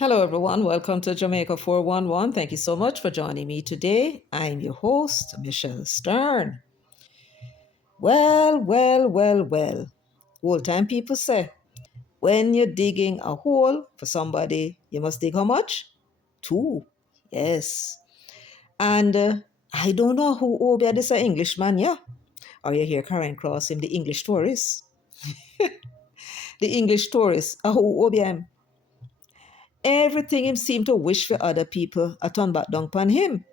Hello, everyone. Welcome to Jamaica 411. Thank you so much for joining me today. I'm your host, Michelle Stern. Well. Old time people say, when you're digging a hole for somebody, you must dig how much? Two. Yes. And I don't know who Obia this Englishman, yeah? Or you hear Karen Cross him, the English tourist. The English tourist, who Obia him. Everything him seem to wish for other people, I turn back down upon him.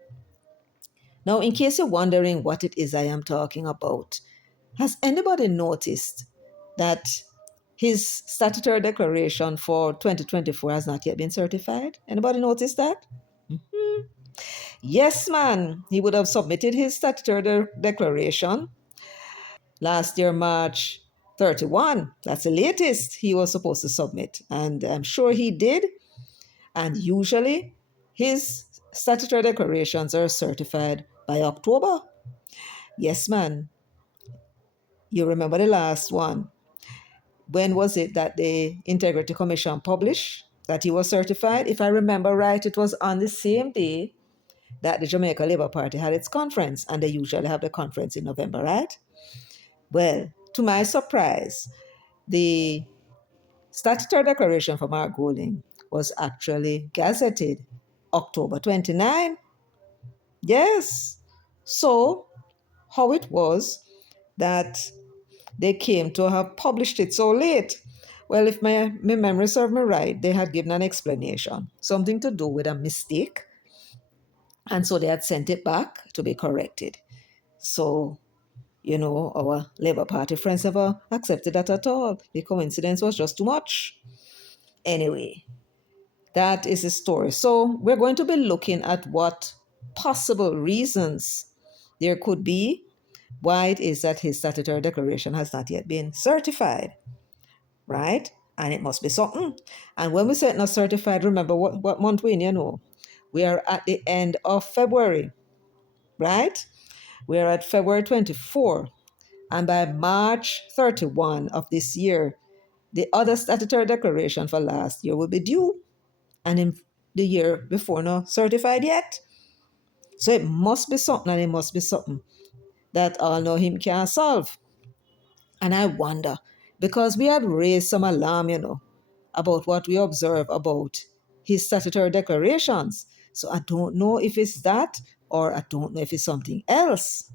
Now, in case you're wondering what it is I am talking about, has anybody noticed that his statutory declaration for 2024 has not yet been certified? Anybody noticed that? Mhm. Yes, man. He would have submitted his statutory declaration last year, March 31. That's the latest he was supposed to submit. And I'm sure he did. And usually his statutory declarations are certified by October. Yes, man. You remember the last one. When was it that the Integrity Commission published that he was certified? If I remember right, it was on the same day that the Jamaica Labour Party had its conference, and they usually have the conference in November, right? Well, to my surprise, the statutory declaration for Mark Golding was actually gazetted October 29. Yes. So, how it was that they came to have published it so late? Well, if my memory serves me right, they had given an explanation, something to do with a mistake. And so they had sent it back to be corrected. So, our Labour Party friends never accepted that at all. The coincidence was just too much. Anyway, that is the story. So we're going to be looking at what possible reasons there could be why it is that his statutory declaration has not yet been certified, right? And it must be something. And when we say it's not certified, remember what month we're in, we are at the end of February, right? We are at February 24. And by March 31 of this year, the other statutory declaration for last year will be due. And in the year before, not certified yet. So it must be something, and it must be something that all know him can't solve. And I wonder, because we had raised some alarm, about what we observe about his statutory declarations. So I don't know if it's that, or I don't know if it's something else.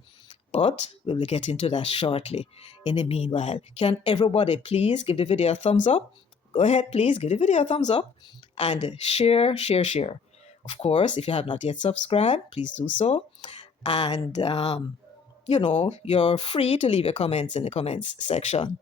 But we will get into that shortly. In the meanwhile, can everybody please give the video a thumbs up? Go ahead, please give the video a thumbs up and share. Of course, if you have not yet subscribed, please do so. And, you're free to leave your comments in the comments section.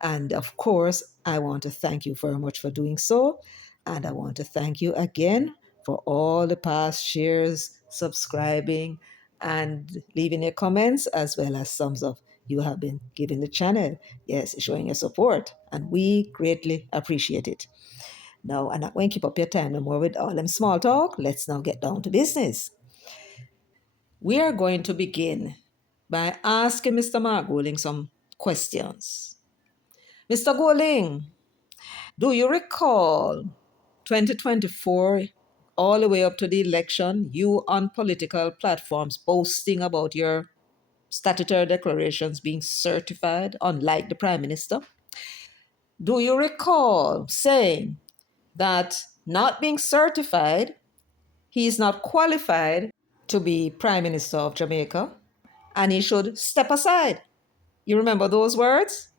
And of course, I want to thank you very much for doing so. And I want to thank you again for all the past shares, subscribing, and leaving your comments, as well as thumbs up you have been giving the channel. Yes, showing your support. And we greatly appreciate it. Now, I'm not going to keep up your time no more with all them small talk. Let's now get down to business. We are going to begin by asking Mr. Mark Golding some questions. Mr. Golding, do you recall 2024, all the way up to the election, you on political platforms boasting about your statutory declarations being certified, unlike the Prime Minister? Do you recall saying that not being certified, he is not qualified to be Prime Minister of Jamaica and he should step aside? You remember those words?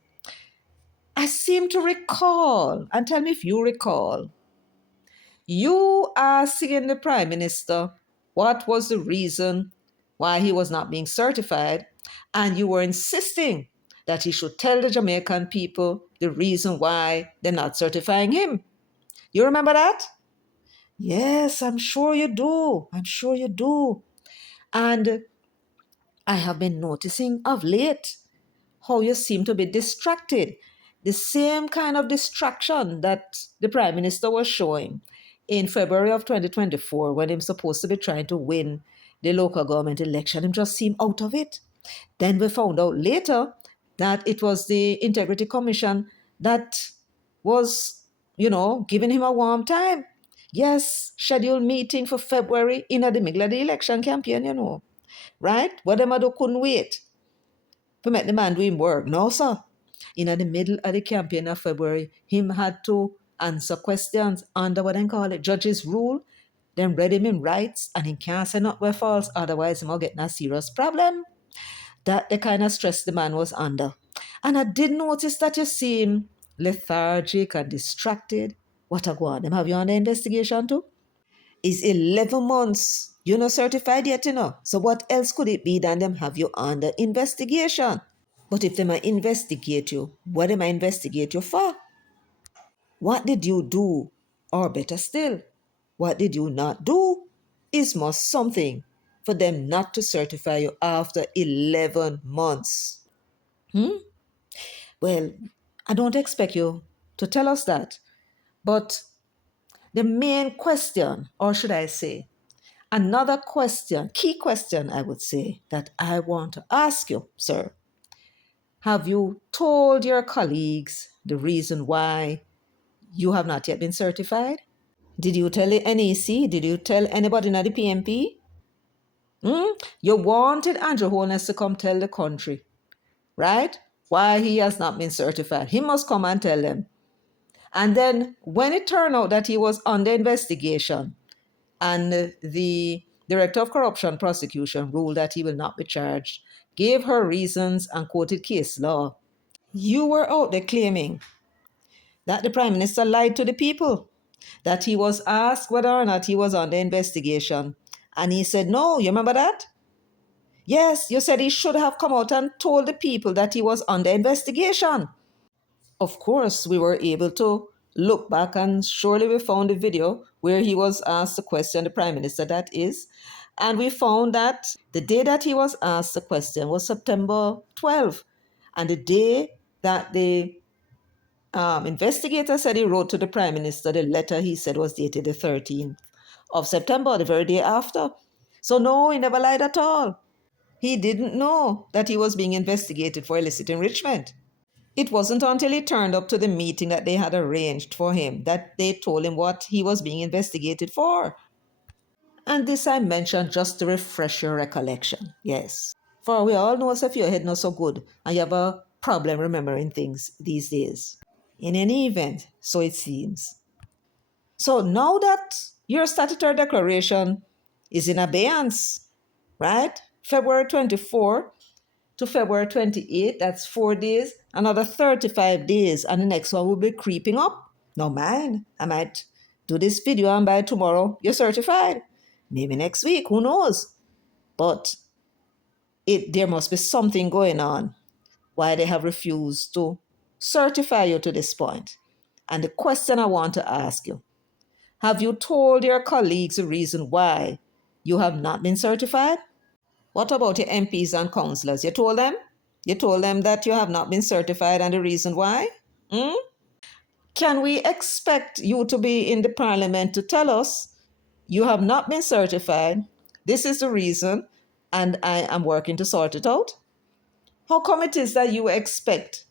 I seem to recall, and tell me if you recall, you asking the Prime Minister what was the reason why he was not being certified, and you were insisting that he should tell the Jamaican people the reason why they're not certifying him. You remember that? Yes, I'm sure you do. I'm sure you do. And I have been noticing of late how you seem to be distracted. The same kind of distraction that the Prime Minister was showing in February of 2024 when he was supposed to be trying to win the local government election. Him just seemed out of it. Then we found out later that it was the Integrity Commission that was, giving him a warm time. Yes, scheduled meeting for February in the middle of the election campaign, right? What them do couldn't wait to make the man do him work. No, sir. In the middle of the campaign of February, him had to answer questions under what they call it, judge's rule. Then read him in rights, and he can't say not where false, otherwise he might get a serious problem. That the kind of stress the man was under. And I did notice that you seem lethargic and distracted. What a go on? Them have you on the investigation too? It's 11 months. You're not certified yet, So what else could it be than them have you under investigation? But if they might investigate you, what they might investigate you for? What did you do? Or better still, what did you not do? Is must something for them not to certify you after 11 months. Well, I don't expect you to tell us that. But the main question, or should I say, another question, key question, I would say, that I want to ask you, sir. Have you told your colleagues the reason why you have not yet been certified? Did you tell the NEC? Did you tell anybody in the PMP? You wanted Andrew Holness to come tell the country, right? Why he has not been certified. He must come and tell them. And then when it turned out that he was under investigation and the Director of Corruption Prosecution ruled that he will not be charged, gave her reasons and quoted case law, you were out there claiming that the Prime Minister lied to the people, that he was asked whether or not he was under investigation. And he said, no, you remember that? Yes, you said he should have come out and told the people that he was under investigation. Of course, we were able to look back and surely we found the video where he was asked the question, the Prime Minister that is, and we found that the day that he was asked the question was September 12th. And the day that the investigator said he wrote to the Prime Minister, the letter he said was dated the 13th of September, the very day after. So no, he never lied at all. He didn't know that he was being investigated for illicit enrichment. It wasn't until he turned up to the meeting that they had arranged for him that they told him what he was being investigated for. And this I mentioned just to refresh your recollection. Yes. For we all know if your head not so good and you have a problem remembering things these days. In any event, so it seems. So now that your statutory declaration is in abeyance, right? February 24 to February 28, that's 4 days, another 35 days, and the next one will be creeping up. Now mind, I might do this video and by tomorrow you're certified. Maybe next week, who knows? But there must be something going on why they have refused to certify you to this point. And the question I want to ask you, have you told your colleagues the reason why you have not been certified? What about your MPs and councillors? You told them? You told them that you have not been certified and the reason why? Can we expect you to be in the parliament to tell us you have not been certified, this is the reason, and I am working to sort it out? How come it is that you expect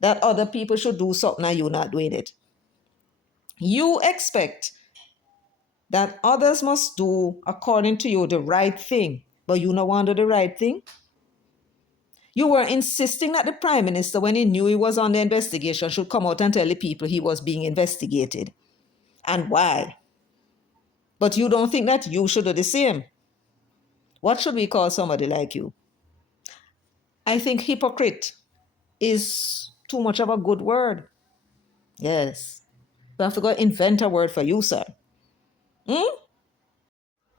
that other people should do something and you're not doing it? You expect that others must do, according to you, the right thing, but you don't want to do the right thing? You were insisting that the Prime Minister, when he knew he was under investigation, should come out and tell the people he was being investigated. And why? But you don't think that you should do the same. What should we call somebody like you? I think hypocrite is too much of a good word. Yes. We have to go invent a word for you, sir.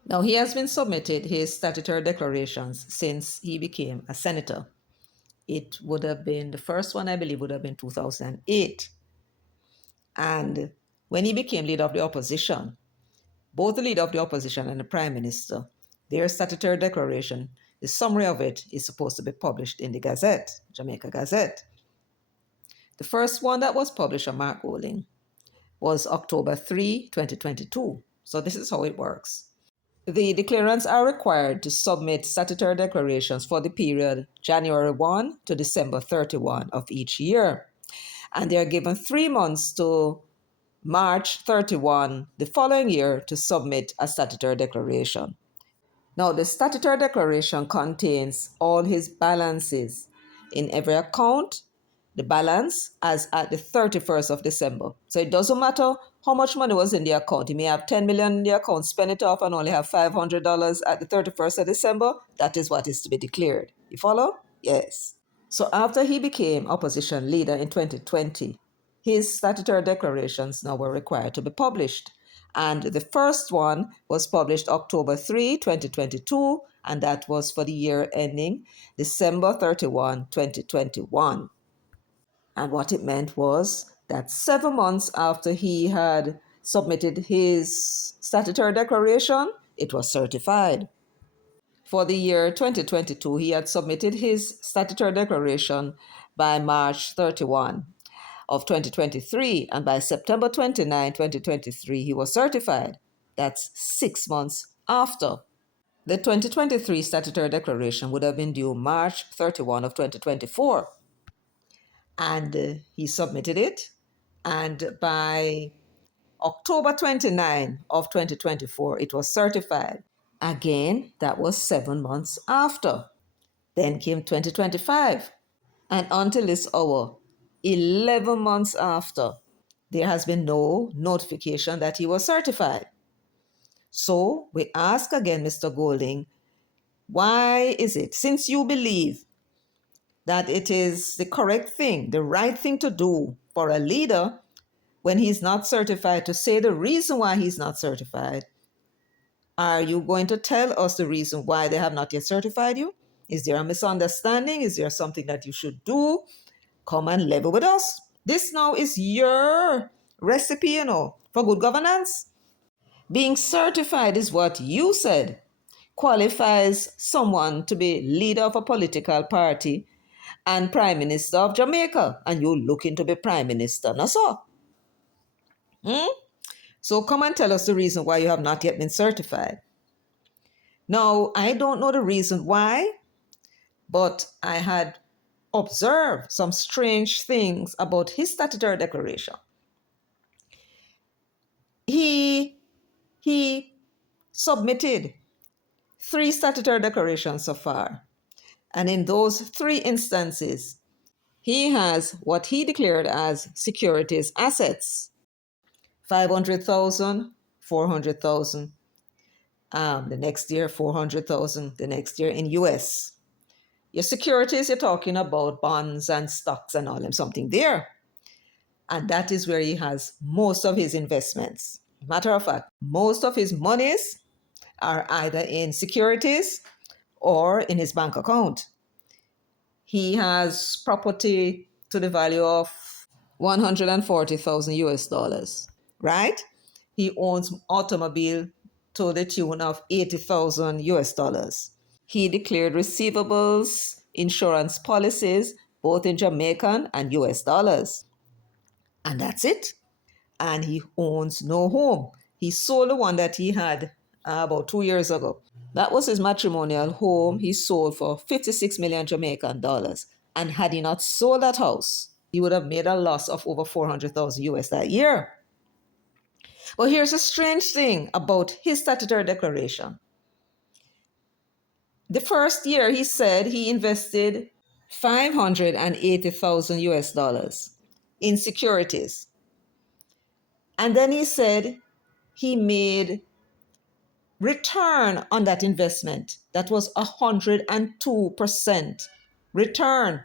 Now, he has been submitted his statutory declarations since he became a senator. It would have been, the first one I believe would have been 2008. And when he became leader of the opposition, both the leader of the opposition and the Prime Minister, their statutory declaration, the summary of it is supposed to be published in the Gazette, Jamaica Gazette. The first one that was published on Mark Golding was October 3, 2022. So this is how it works. The declarants are required to submit statutory declarations for the period January 1 to December 31 of each year. And they are given 3 months to March 31 the following year to submit a statutory declaration. Now, the statutory declaration contains all his balances in every account, the balance as at the 31st of December. So it doesn't matter how much money was in the account. He may have 10 million in the account, spend it off, and only have $500 at the 31st of December. That is what is to be declared. You follow? Yes. So after he became opposition leader in 2020, his statutory declarations now were required to be published. And the first one was published October 3, 2022, and that was for the year ending December 31, 2021. And what it meant was that 7 months after he had submitted his statutory declaration, it was certified. For the year 2022, he had submitted his statutory declaration by March 31 of 2023, and by September 29, 2023, he was certified. That's 6 months after. The 2023 statutory declaration would have been due March 31 of 2024. And he submitted it, and by October 29 of 2024, it was certified. Again, that was 7 months after. Then came 2025. And until this hour, 11 months after, there has been no notification that he was certified. So we ask again, Mr. Golding, why is it, since you believe that it is the correct thing, the right thing to do for a leader when he's not certified, to say the reason why he's not certified, are you going to tell us the reason why they have not yet certified you? Is there a misunderstanding? Is there something that you should do? Come and level with us. This now is your recipe, for good governance. Being certified is what you said qualifies someone to be leader of a political party and Prime Minister of Jamaica, and you're looking to be Prime Minister. Now, so come and tell us the reason why you have not yet been certified. Now, I don't know the reason why, but I had observed some strange things about his statutory declaration. He submitted 3 statutory declarations so far. And in those 3 instances, he has what he declared as securities assets. 500,000, 400,000. The next year, 400,000. The next year in US. Your securities, you're talking about bonds and stocks and all them, something there. And that is where he has most of his investments. Matter of fact, most of his monies are either in securities or in his bank account. He has property to the value of 140,000 US dollars, right? He owns automobile to the tune of 80,000 US dollars. He declared receivables, insurance policies, both in Jamaican and US dollars. And that's it. And he owns no home. He sold the one that he had about 2 years ago. That was his matrimonial home. He sold for 56 million Jamaican dollars. And had he not sold that house, he would have made a loss of over 400,000 US that year. But here's a strange thing about his statutory declaration. The first year he said he invested 580,000 US dollars in securities. And then he said he made return on that investment that was 102% return,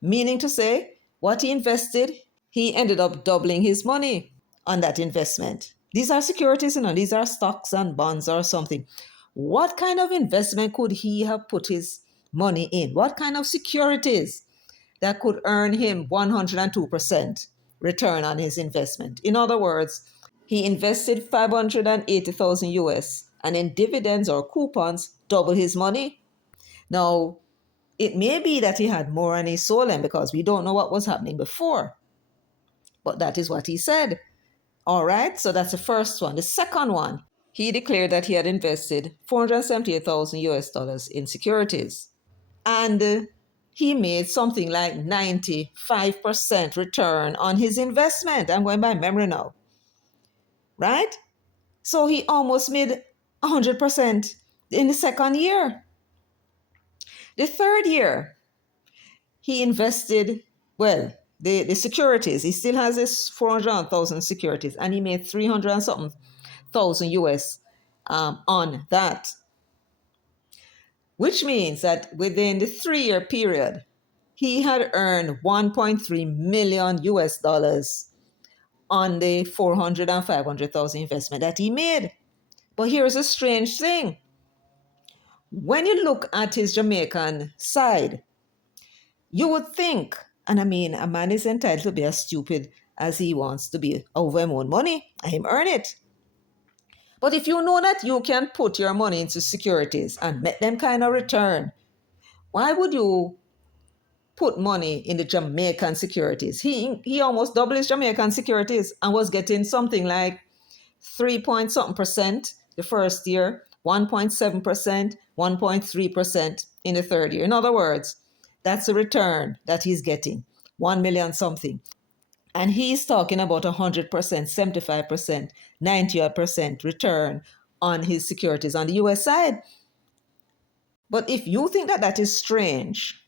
meaning to say what he invested, he ended up doubling his money on that investment. These are securities, these are stocks and bonds or something. What kind of investment could he have put his money in? What kind of securities that could earn him 102% return on his investment? In other words, he invested 580,000 US, and in dividends or coupons, double his money. Now, it may be that he had more and he sold them because we don't know what was happening before. But that is what he said. All right, so that's the first one. The second one, he declared that he had invested 478,000 US dollars in securities. And he made something like 95% return on his investment. I'm going by memory now. right? So he almost made 100% in the second year. The third year, he invested, well, the securities. He still has his 400,000 securities, and he made 300 and something thousand US on that, which means that within the 3 year period, he had earned 1.3 million US dollars on the 400 and 500,000 investment that he made. But here's a strange thing. When you look at his Jamaican side, you would think, and I mean, a man is entitled to be as stupid as he wants to be over his own money and him earn it. But if you know that you can put your money into securities and make them kind of return, why would you put money in the Jamaican securities? He almost doubled his Jamaican securities and was getting something like 3 point something percent the first year, 1.7%, 1.3% in the third year. In other words, that's a return that he's getting, 1 million something. And he's talking about 100%, 75%, 90% return on his securities on the US side. But if you think that that is strange,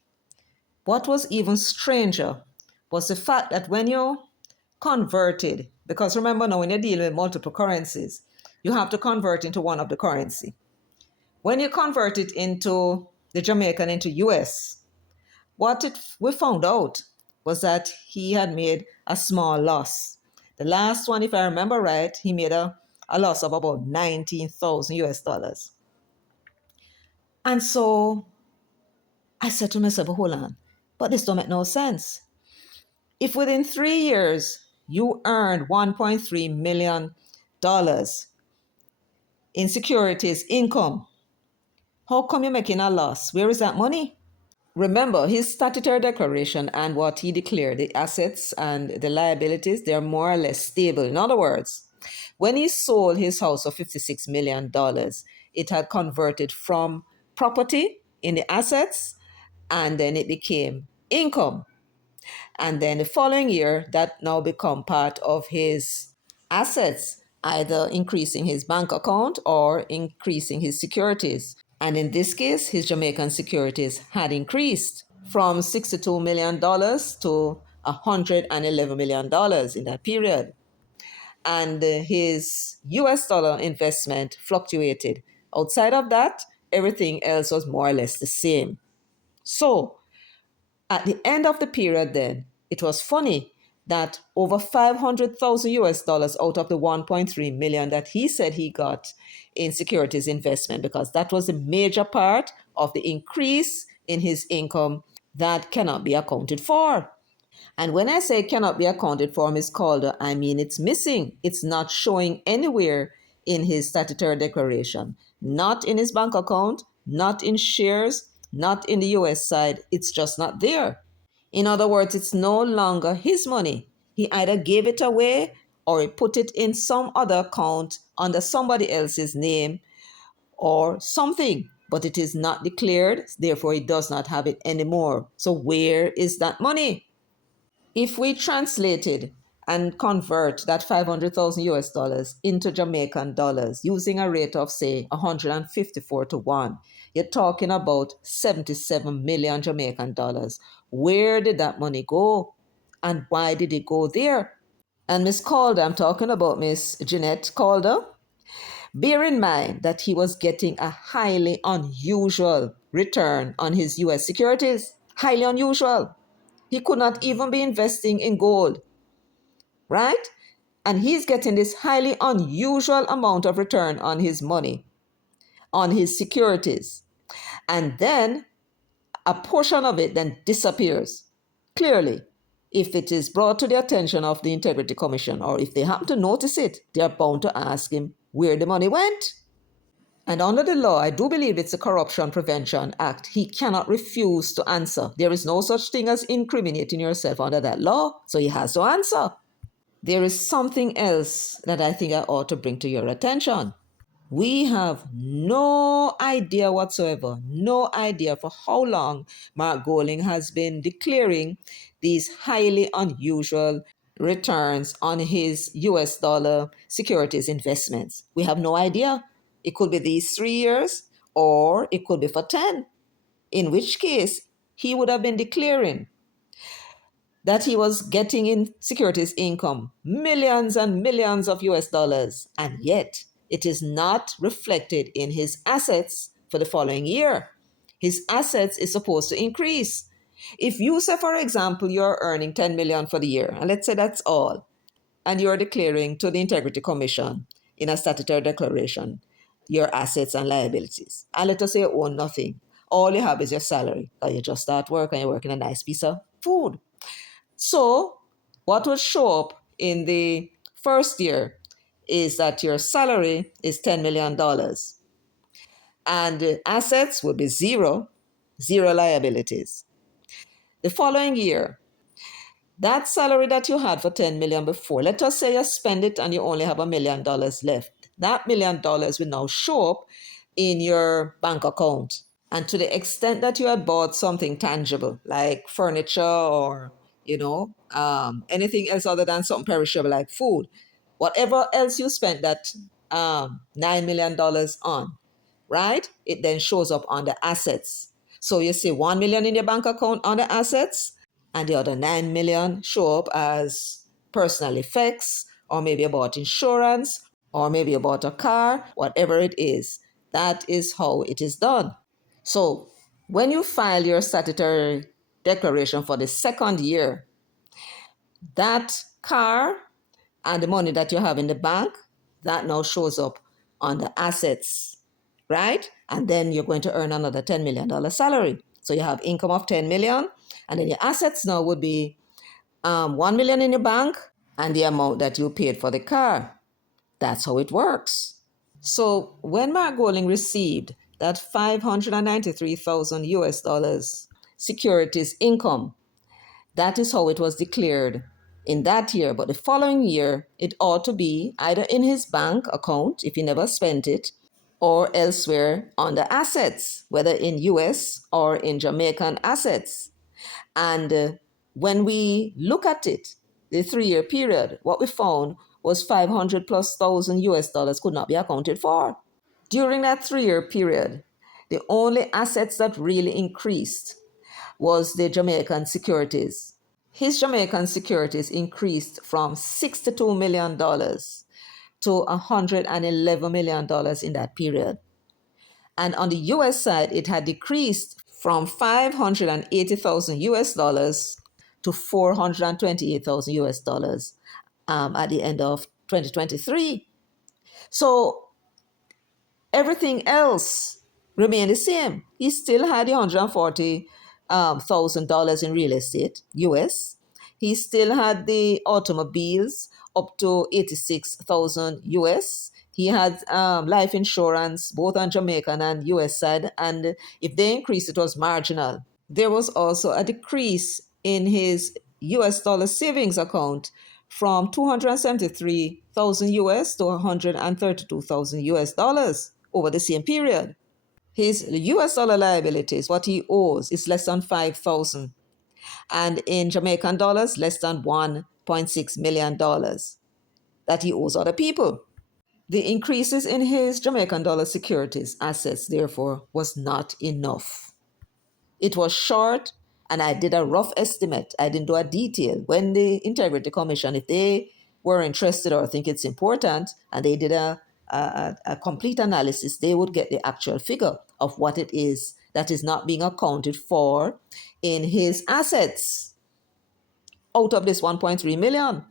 what was even stranger was the fact that when you converted, because remember now, when you're dealing with multiple currencies, you have to convert into one of the currency. When you convert it into the Jamaican into US, we found out was that he had made a small loss. The last one, if I remember right, he made a loss of about 19,000 US dollars. And so I said to myself, hold on, but this don't make no sense. If within 3 years you earned $1.3 million in securities income, how come you're making a loss? Where is that money? Remember, his statutory declaration and what he declared, the assets and the liabilities, they're more or less stable. In other words, when he sold his house for $56 million, it had converted from property in the assets and then it became income. And then the following year, that now become part of his assets, either increasing his bank account or increasing his securities. And in this case, his Jamaican securities had increased from $62 million to $111 million in that period. And his US dollar investment fluctuated. Outside of that, everything else was more or less the same. So at the end of the period, then, it was funny that over 500,000 US dollars out of the 1.3 million that he said he got in securities investment, because that was a major part of the increase in his income that cannot be accounted for. And when I say cannot be accounted for, Ms. Calder, I mean it's missing. It's not showing anywhere in his statutory declaration, not in his bank account, not in shares, not in the US side. It's just not there. In other words, it's no longer his money. He either gave it away or he put it in some other account under somebody else's name or something, but it is not declared, therefore he does not have it anymore. So where is that money? If we translated and convert that 500,000 US dollars into Jamaican dollars using a rate of, say, 154 to 1, you're talking about 77 million Jamaican dollars. Where did that money go? And why did it go there? And Miss Calder, I'm talking about Miss Jeanette Calder. Bear in mind that he was getting a highly unusual return on his US securities. Highly unusual. He could not even be investing in gold, right? And he's getting this highly unusual amount of return on his money, on his securities. And then a portion of it then disappears. Clearly, if it is brought to the attention of the Integrity Commission, or if they happen to notice it, they are bound to ask him where the money went. And under the law, I do believe it's a Corruption Prevention Act. He cannot refuse to answer. There is no such thing as incriminating yourself under that law, so he has to answer. There is something else that I think I ought to bring to your attention. We have no idea whatsoever, no idea for how long Mark Goling has been declaring these highly unusual returns on his US dollar securities investments. We have no idea. It could be these 3 years or it could be for 10, in which case he would have been declaring that he was getting in securities income, millions and millions of US dollars, and yet it is not reflected in his assets for the following year. His assets is supposed to increase. If you say, for example, you're earning 10 million for the year, and let's say that's all, and you're declaring to the Integrity Commission in a statutory declaration your assets and liabilities, and let us say you own nothing, all you have is your salary, or you just start work and you're working a nice piece of food. So, what will show up in the first year is that your salary is $10 million and assets will be zero, zero liabilities. The following year, that salary that you had for 10 million before, let us say you spend it and you only have $1 million left. That $1 million will now show up in your bank account. And to the extent that you had bought something tangible, like furniture or, anything else other than something perishable like food, whatever else you spent that $9 million on, right? It then shows up on the assets. So you see 1 million in your bank account on the assets, and the other 9 million show up as personal effects, or maybe you bought insurance, or maybe you bought a car, whatever it is. That is how it is done. So when you file your statutory declaration for the second year, that car and the money that you have in the bank, that now shows up on the assets, right? And then you're going to earn another $10 million salary. So you have income of 10 million, and then your assets now would be 1 million in your bank and the amount that you paid for the car. That's how it works. So when Mark Golding received that 593,000 US dollars securities income, that is how it was declared in that year. But the following year, it ought to be either in his bank account, if he never spent it, or elsewhere on the assets, whether in US or in Jamaican assets. And when we look at it, the 3-year period, what we found was 500 plus thousand US dollars could not be accounted for. During that 3-year period, the only assets that really increased was the Jamaican securities. His Jamaican securities increased from $62 million to $111 million in that period. And on the US side, it had decreased from 580,000 US dollars to 428,000 US dollars at the end of 2023. So everything else remained the same. He still had the $140,000 in real estate, US. He still had the automobiles up to 86,000 US. He had life insurance both on Jamaican and US side, and if they increased, it was marginal. There was also a decrease in his US dollar savings account from 273,000 US to 132,000 US dollars over the same period. His US dollar liabilities, what he owes, is less than 5,000, and in Jamaican dollars, less than $1.6 million that he owes other people. The increases in his Jamaican dollar securities assets, therefore, was not enough. It was short, and I did a rough estimate. I didn't do a detail. When the Integrity Commission, if they were interested or think it's important, and they did a complete analysis, they would get the actual figure of what it is that is not being accounted for in his assets out of this 1.3 million.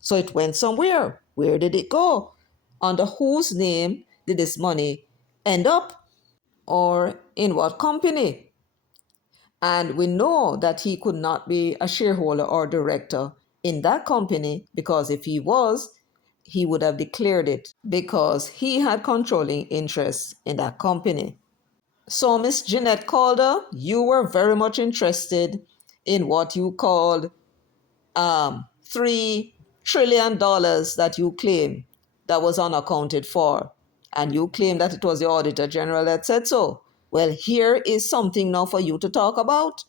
So it went somewhere. Where did it go? Under whose name did this money end up? Or in what company? And we know that he could not be a shareholder or director in that company, because if he was, he would have declared it because he had controlling interest in that company. So, Miss Jeanette Calder, you were very much interested in what you called $3 trillion that you claim that was unaccounted for. And you claim that it was the Auditor General that said so. Well, here is something now for you to talk about.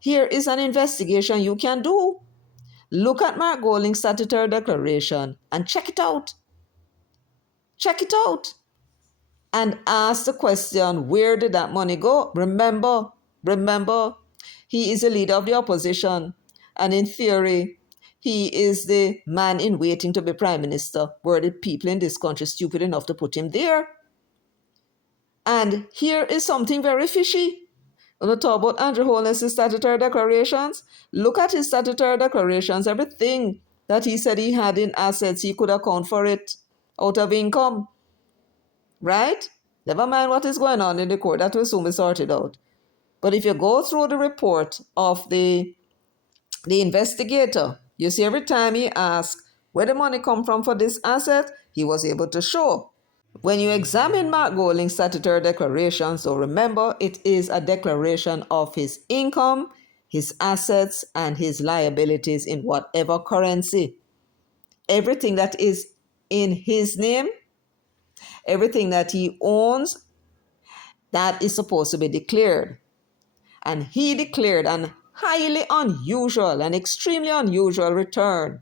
Here is an investigation you can do. Look at Mark Golding's statutory declaration and check it out. Check it out. And ask the question, where did that money go? Remember, he is a leader of the opposition. And in theory, he is the man in waiting to be prime minister. Were the people in this country stupid enough to put him there? And here is something very fishy. When we talk about Andrew Holness' statutory declarations, look at his statutory declarations. Everything that he said he had in assets, he could account for it out of income. Right? Never mind what is going on in the court. That will soon be sorted out. But if you go through the report of the investigator, you see every time he asks where the money come from for this asset, he was able to show. When you examine Mark Golding's statutory declaration, so remember, it is a declaration of his income, his assets, and his liabilities in whatever currency. Everything that is in his name, everything that he owns, that is supposed to be declared. And he declared an highly unusual and extremely unusual return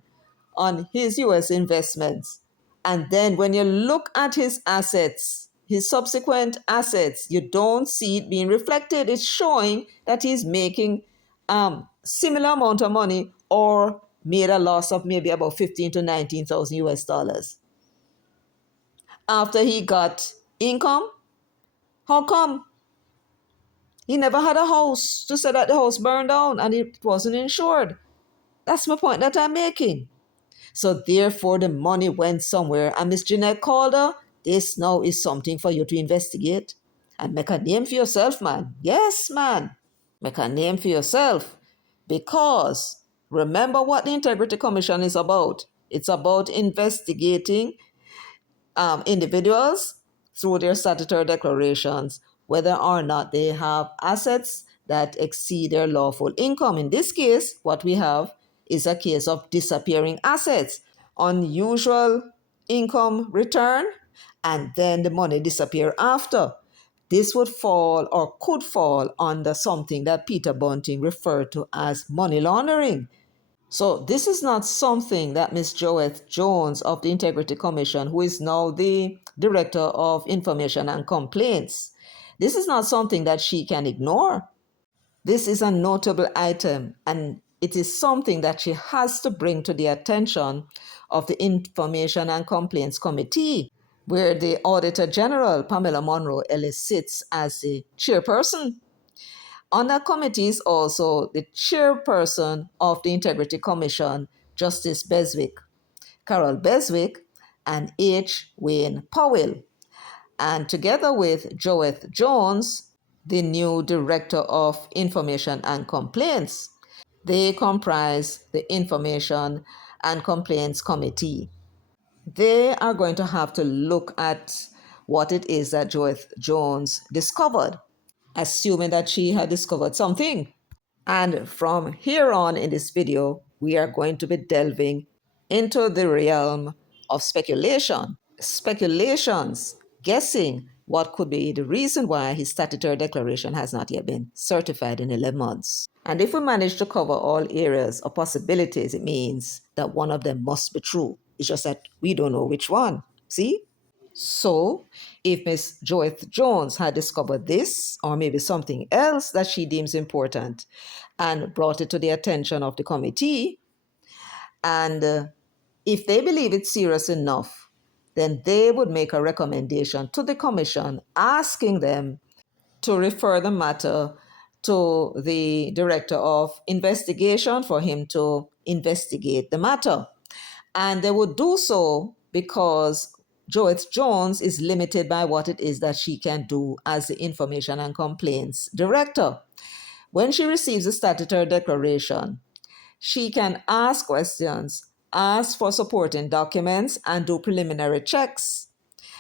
on his US investments. And then when you look at his assets, his subsequent assets, you don't see it being reflected. It's showing that he's making similar amount of money or made a loss of maybe about 15 to 19,000 US dollars. After he got income, how come? He never had a house to say that the house burned down and it wasn't insured. That's my point that I'm making. So therefore, the money went somewhere. And Miss Jeanette Calder, this now is something for you to investigate and make a name for yourself, man. Yes, man. Make a name for yourself. Because remember what the Integrity Commission is about. It's about investigating individuals through their statutory declarations, whether or not they have assets that exceed their lawful income. In this case, what we have is a case of disappearing assets, unusual income return, and then the money disappear after. This would fall or could fall under something that Peter Bunting referred to as money laundering. So this is not something that Ms. Joeth Jones of the Integrity Commission, who is now the Director of Information and Complaints, this is not something that she can ignore. This is a notable item, and it is something that she has to bring to the attention of the Information and Complaints Committee, where the Auditor General, Pamela Monroe Ellis, sits as the chairperson. On that committee is also the chairperson of the Integrity Commission, Justice Beswick, Carol Beswick, and H. Wayne Powell. And together with Joeth Jones, the new Director of Information and Complaints, they comprise the Information and Complaints Committee. They are going to have to look at what it is that Joeth Jones discovered, assuming that she had discovered something. And from here on in this video, we are going to be delving into the realm of speculation. Speculations, guessing what could be the reason why his statutory declaration has not yet been certified in 11 months. And if we manage to cover all areas of possibilities, it means that one of them must be true. It's just that we don't know which one. See? So, if Miss Joeth Jones had discovered this, or maybe something else that she deems important, and brought it to the attention of the committee, and if they believe it's serious enough, then they would make a recommendation to the commission asking them to refer the matter to the Director of Investigation for him to investigate the matter. And they would do so because Joeth Jones is limited by what it is that she can do as the Information and Complaints Director. When she receives a statutory declaration, she can ask questions, ask for supporting documents, and do preliminary checks.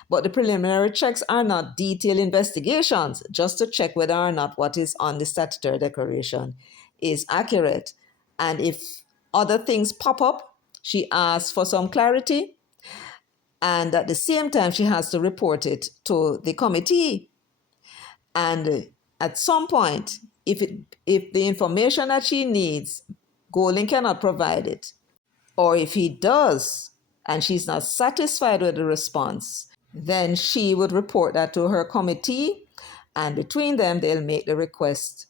But the preliminary checks are not detailed investigations, just to check whether or not what is on the statutory declaration is accurate. And if other things pop up, she asks for some clarity. And at the same time, she has to report it to the committee. And at some point, if the information that she needs, Golding cannot provide it, Or if he does, and she's not satisfied with the response, then she would report that to her committee, and between them, they'll make the request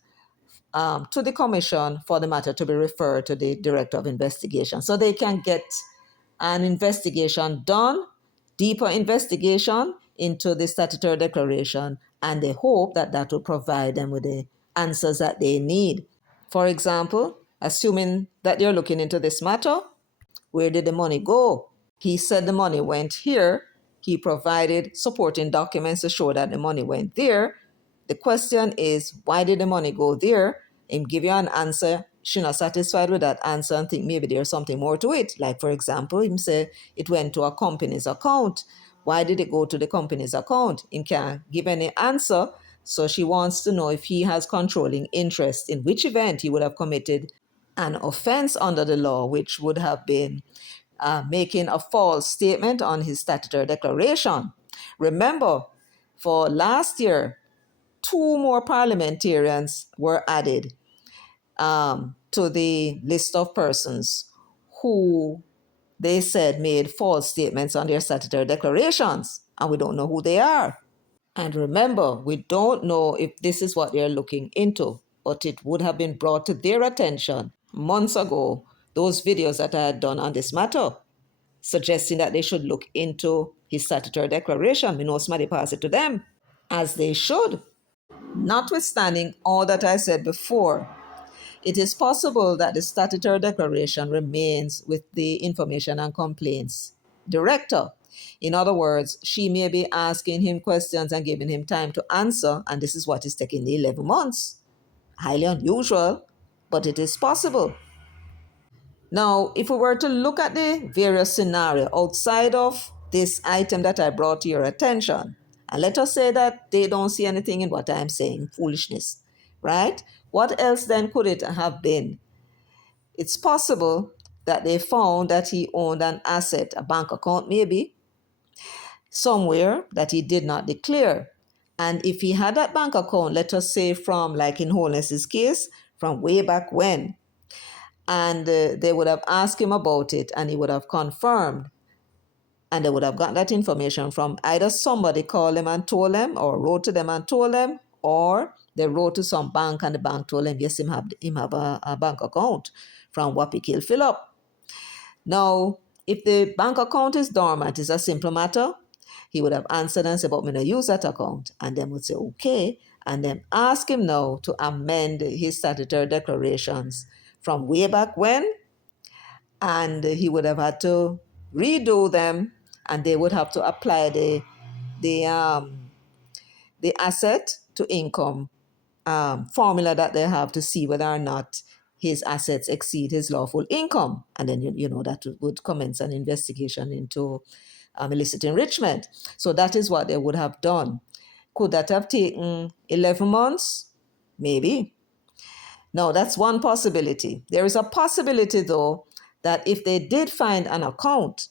to the commission for the matter to be referred to the director of investigation. So they can get an investigation done, deeper investigation into the statutory declaration, and they hope that that will provide them with the answers that they need. For example, assuming that they're looking into this matter, where did the money go? He said the money went here. He provided supporting documents to show that the money went there. The question is, why did the money go there? And give you an answer. She's not satisfied with that answer and think maybe there's something more to it. Like, for example, him say it went to a company's account. Why did it go to the company's account? He can't give any answer. So she wants to know if he has controlling interest, in which event he would have committed an offense under the law, which would have been making a false statement on his statutory declaration. Remember, for last year, 2 more parliamentarians were added to the list of persons who they said made false statements on their statutory declarations, and we don't know who they are. And remember, we don't know if this is what they're looking into, but it would have been brought to their attention months ago, those videos that I had done on this matter, suggesting that they should look into his statutory declaration. We know somebody passed it to them, as they should. Notwithstanding all that I said before, it is possible that the statutory declaration remains with the Information and Complaints Director. In other words, she may be asking him questions and giving him time to answer, and this is what is taking the 11 months. Highly unusual, but it is possible. Now, if we were to look at the various scenarios outside of this item that I brought to your attention, and let us say that they don't see anything in what I'm saying, foolishness, right? What else then could it have been? It's possible that they found that he owned an asset, a bank account maybe, somewhere that he did not declare. And if he had that bank account, let us say from, like in Holness's case, from way back when, and they would have asked him about it and he would have confirmed, and they would have gotten that information from either somebody called them and told them, or wrote to them and told them, or they wrote to some bank and the bank told them, yes, him have a bank account from Wapikil Phillip. Now, if the bank account is dormant, it's a simple matter. He would have answered and said, but me no use that account. And then would say, okay. And then ask him now to amend his statutory declarations from way back when. And he would have had to redo them, and they would have to apply the asset to income formula that they have to see whether or not his assets exceed his lawful income. And then, you know, that would commence an investigation into illicit enrichment. So that is what they would have done. Could that have taken 11 months? Maybe. Now, that's one possibility. There is a possibility, though, that if they did find an account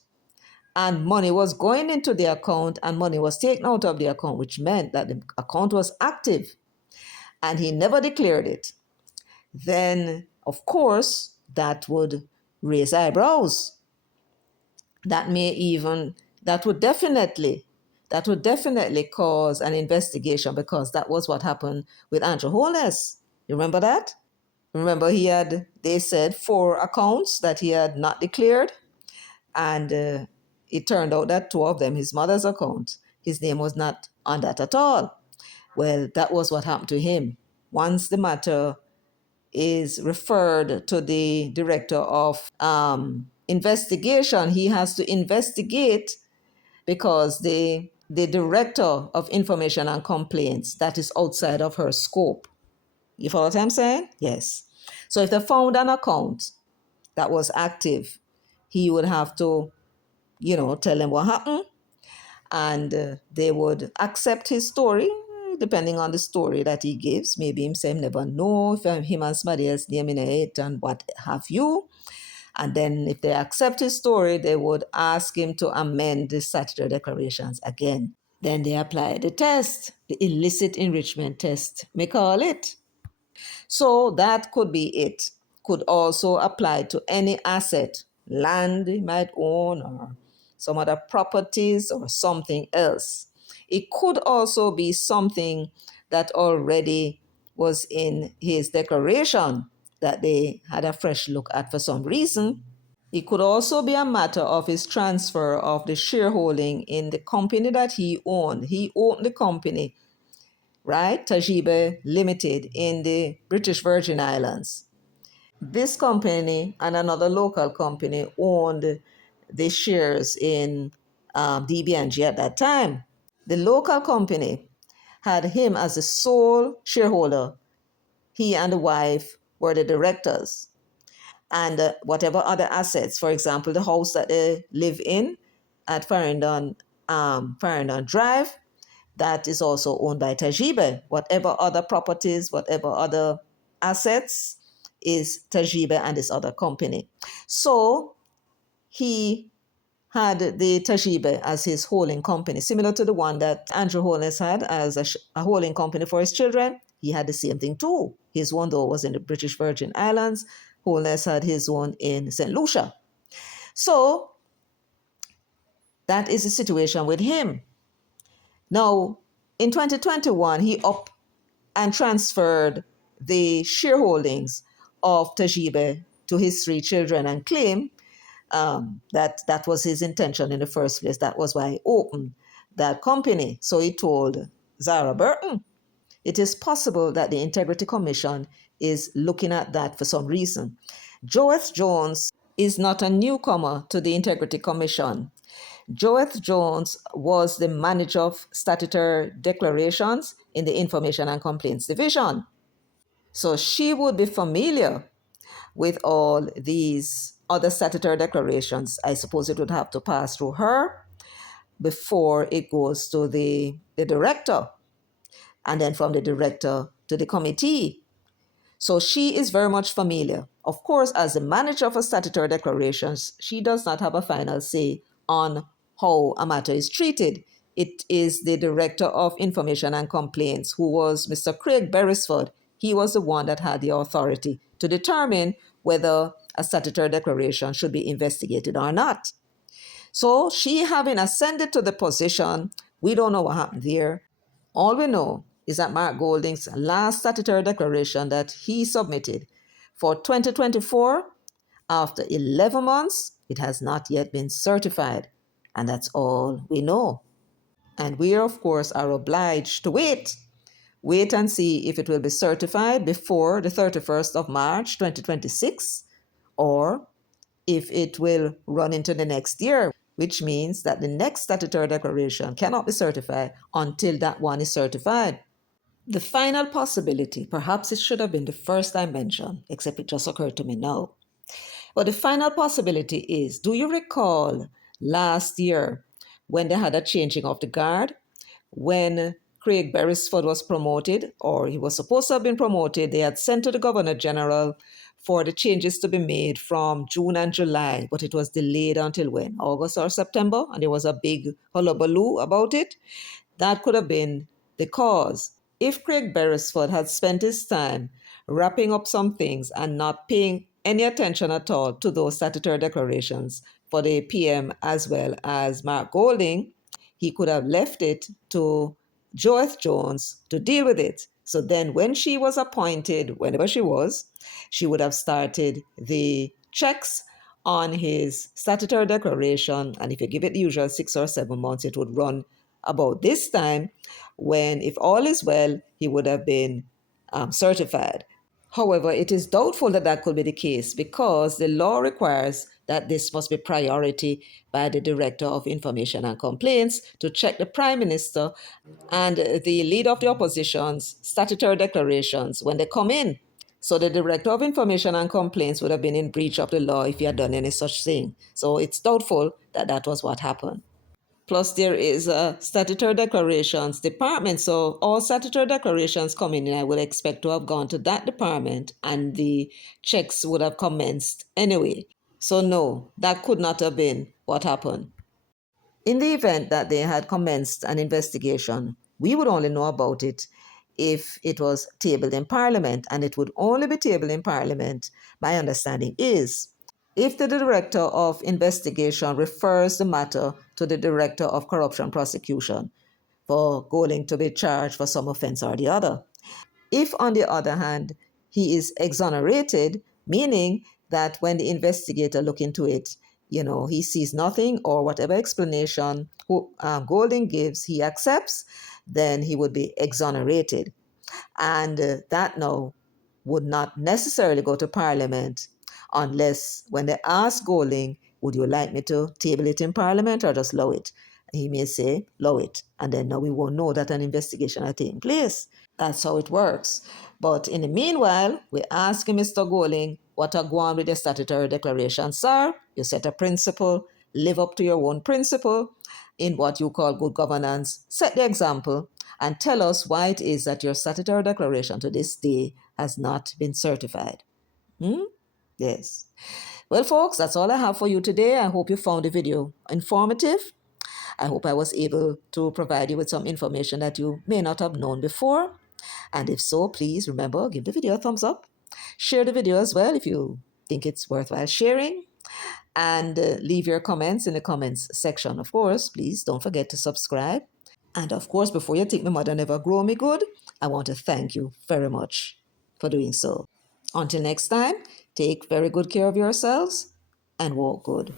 and money was going into the account and money was taken out of the account, which meant that the account was active and he never declared it, then, of course, that would raise eyebrows. That would definitely cause an investigation, because that was what happened with Andrew Holness. You remember that? Remember, they said 4 accounts that he had not declared, and it turned out that 2 of them, his mother's account, his name was not on that at all. Well, that was what happened to him. Once the matter is referred to the director of investigation, he has to investigate, because the director of information and complaints, that is outside of her scope. You follow what I'm saying? Yes. So if they found an account that was active, he would have to, tell them what happened, and they would accept his story, depending on the story that he gives. Maybe himself never know if him and somebody else name in it and what have you. And then if they accept his story, they would ask him to amend the statutory declarations again. Then they apply the test, the illicit enrichment test, may call it. So that could be it. Could also apply to any asset land he might own or some other properties or something else. It could also be something that already was in his declaration that they had a fresh look at for some reason. It could also be a matter of his transfer of the shareholding in the company that he owned. He owned the company, right? Tajibe Limited in the British Virgin Islands. This company and another local company owned the shares in DBNG at that time. The local company had him as the sole shareholder. He and the wife were the directors. And whatever other assets, for example, the house that they live in at Farringdon Drive, that is also owned by Tajibe. Whatever other properties, whatever other assets is Tajibe and this other company. So he had the Tajibe as his holding company, similar to the one that Andrew Holness had as a holding company for his children. He had the same thing too. His one, though, was in the British Virgin Islands. Holness had his one in St. Lucia. So that is the situation with him. Now, in 2021, he up and transferred the shareholdings of Tajibe to his three children and claimed that was his intention in the first place. That was why he opened that company. So he told Zara Burton, it is possible that the Integrity Commission is looking at that for some reason. Joeth Jones is not a newcomer to the Integrity Commission. Joeth Jones was the manager of statutory declarations in the Information and Complaints Division. So she would be familiar with all these other statutory declarations. I suppose it would have to pass through her before it goes to the director, and then from the director to the committee. So she is very much familiar. Of course, as the manager for statutory declarations, she does not have a final say on how a matter is treated. It is the Director of Information and Complaints, who was Mr. Craig Beresford. He was the one that had the authority to determine whether a statutory declaration should be investigated or not. So she having ascended to the position, we don't know what happened there. All we know is that Mark Golding's last statutory declaration that he submitted for 2024, after 11 months, it has not yet been certified. And that's all we know. And we, of course, are obliged to wait. Wait and see if it will be certified before the 31st of March 2026, or if it will run into the next year, which means that the next statutory declaration cannot be certified until that one is certified. The final possibility, perhaps it should have been the first I mentioned, except it just occurred to me now. But the final possibility is, do you recall last year when they had a changing of the guard? When Craig Beresford was promoted, or he was supposed to have been promoted, they had sent to the Governor General for the changes to be made from June and July, but it was delayed until when? August or September, and there was a big hullabaloo about it. That could have been the cause. If Craig Beresford had spent his time wrapping up some things and not paying any attention at all to those statutory declarations for the PM as well as Mark Golding, he could have left it to Joeth Jones to deal with it. So then when she was appointed, whenever she was, she would have started the checks on his statutory declaration. And if you give it the usual 6 or 7 months, it would run about this time when, if all is well, he would have been certified. However, it is doubtful that that could be the case because the law requires that this must be priority by the Director of Information and Complaints to check the Prime Minister and the leader of the opposition's statutory declarations when they come in. So the Director of Information and Complaints would have been in breach of the law if he had done any such thing. So it's doubtful that that was what happened. Plus, there is a statutory declarations department. So all statutory declarations coming in, I would expect to have gone to that department and the checks would have commenced anyway. So no, that could not have been what happened. In the event that they had commenced an investigation, we would only know about it if it was tabled in Parliament, and it would only be tabled in Parliament, my understanding is, If the director of investigation refers the matter to the director of corruption prosecution for going to be charged for some offense or the other. If, on the other hand, he is exonerated, meaning that when the investigator look into it, he sees nothing or whatever explanation Golding gives, he accepts, then he would be exonerated. And that now would not necessarily go to Parliament unless when they ask Golding, would you like me to table it in Parliament or just low it? He may say, low it. And then now we won't know that an investigation has taken place. That's how it works. But in the meanwhile, we ask Mr. Golding what are going with the statutory declaration. Sir, you set a principle, live up to your own principle in what you call good governance, set the example, and tell us why it is that your statutory declaration to this day has not been certified. Hmm? Yes. Well, folks, that's all I have for you today. I hope you found the video informative. I hope I was able to provide you with some information that you may not have known before. And if so, please remember, give the video a thumbs up. Share the video as well if you think it's worthwhile sharing. And leave your comments in the comments section. Of course, please don't forget to subscribe. And of course, before you think my mother never grow me good, I want to thank you very much for doing so. Until next time, take very good care of yourselves and walk good.